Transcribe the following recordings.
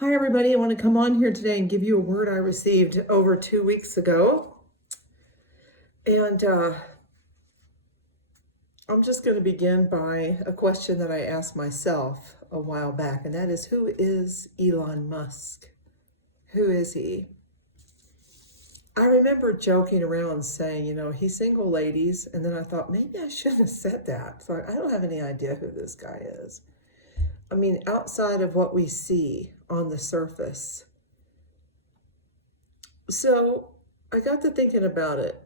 Hi, everybody. I want to come on here today and give you a word I received over 2 weeks ago. And I'm just going to begin by a question that I asked myself a while back, and that is, who is Elon Musk? Who is he? I remember joking around saying, he's single, ladies, and then I thought maybe I shouldn't have said that. So I don't have any idea who this guy is. I mean, outside of what we see on the surface. So I got to thinking about it.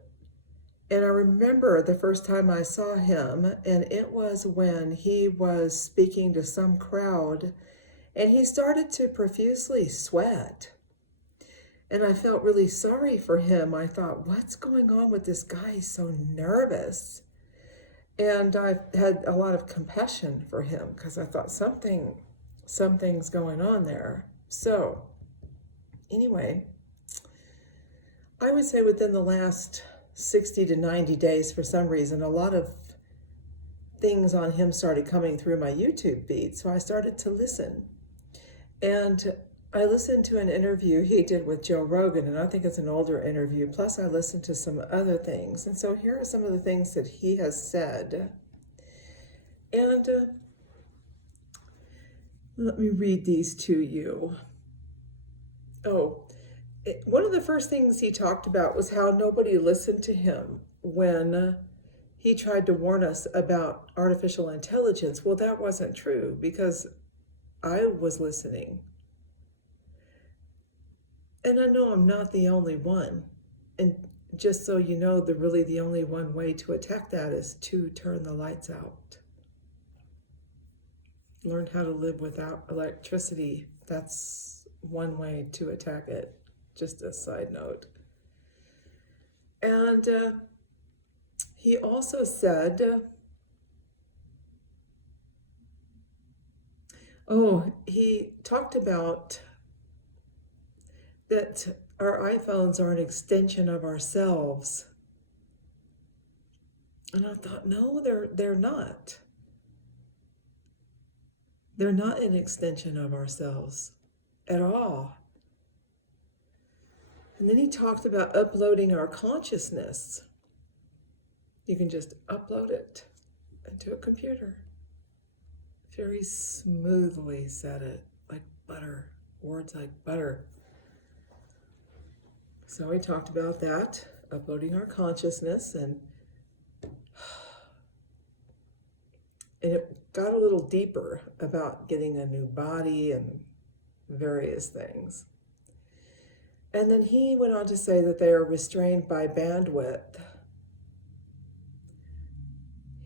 And I remember the first time I saw him, and it was when he was speaking to some crowd, and he started to profusely sweat. And I felt really sorry for him. I thought, what's going on with this guy? He's so nervous. And I had a lot of compassion for him because I thought something's going on there. So, anyway, I would say within the last 60 to 90 days, for some reason, a lot of things on him started coming through my YouTube feed. So I started to listen. And I listened to an interview he did with Joe Rogan, and I think it's an older interview. Plus, I listened to some other things. And so here are some of the things that he has said. And let me read these to you. One of the first things he talked about was how nobody listened to him when he tried to warn us about artificial intelligence. Well, that wasn't true because I was listening. And I know I'm not the only one. And just so you know, the only one way to attack that is to turn the lights out. Learn how to live without electricity. That's one way to attack it. Just a side note. And he also said, he talked about that our iPhones are an extension of ourselves. And I thought, no, they're not. They're not an extension of ourselves at all. And then he talked about uploading our consciousness. You can just upload it into a computer. Very smoothly said it, like butter, words like butter. So he talked about that, uploading our consciousness, and it got a little deeper about getting a new body and various things. And then he went on to say that they are restrained by bandwidth.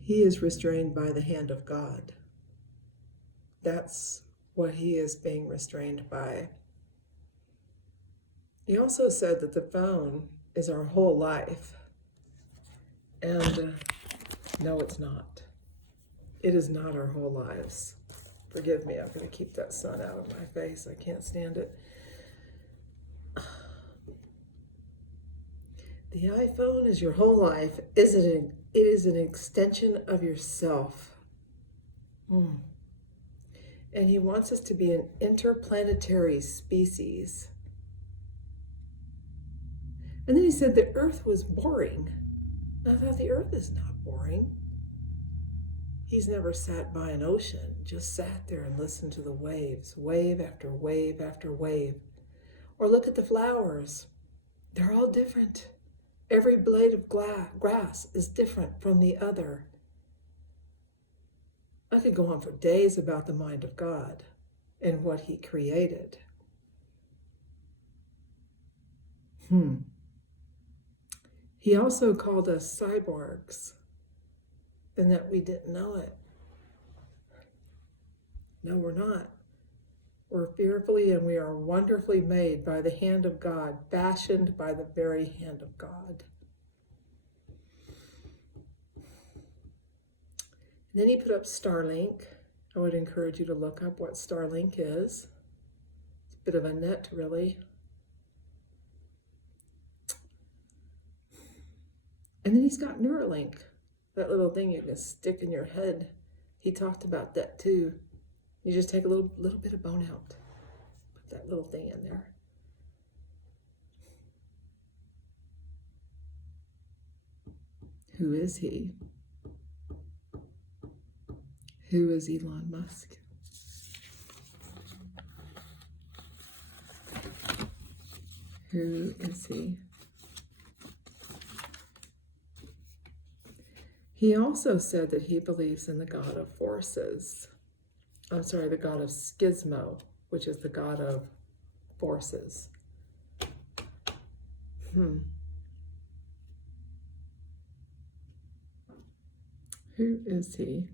He is restrained by the hand of God. That's what he is being restrained by. He also said that the phone is our whole life. And no, it's not. It is not our whole lives. Forgive me, I'm going to keep that sun out of my face. I can't stand it. The iPhone is your whole life. It is an extension of yourself. And he wants us to be an interplanetary species. And then he said the Earth was boring. I thought the Earth is not boring. He's never sat by an ocean, just sat there and listened to the waves, wave after wave after wave. Or look at the flowers. They're all different. Every blade of grass is different from the other. I could go on for days about the mind of God and what he created. He also called us cyborgs, and that we didn't know it. No, we're not. We're fearfully and we are wonderfully made by the hand of God, fashioned by the very hand of God. And then he put up Starlink. I would encourage you to look up what Starlink is. It's a bit of a net, really. And then he's got Neuralink, that little thing you can stick in your head. He talked about that too. You just take a little bit of bone out, put that little thing in there. Who is he? Who is Elon Musk? Who is he? He also said that he believes in the God of forces. I'm sorry, the God of schismo, which is the God of forces. Who is he?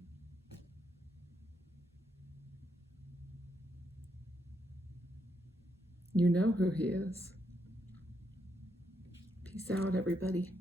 You know who he is. Peace out, everybody.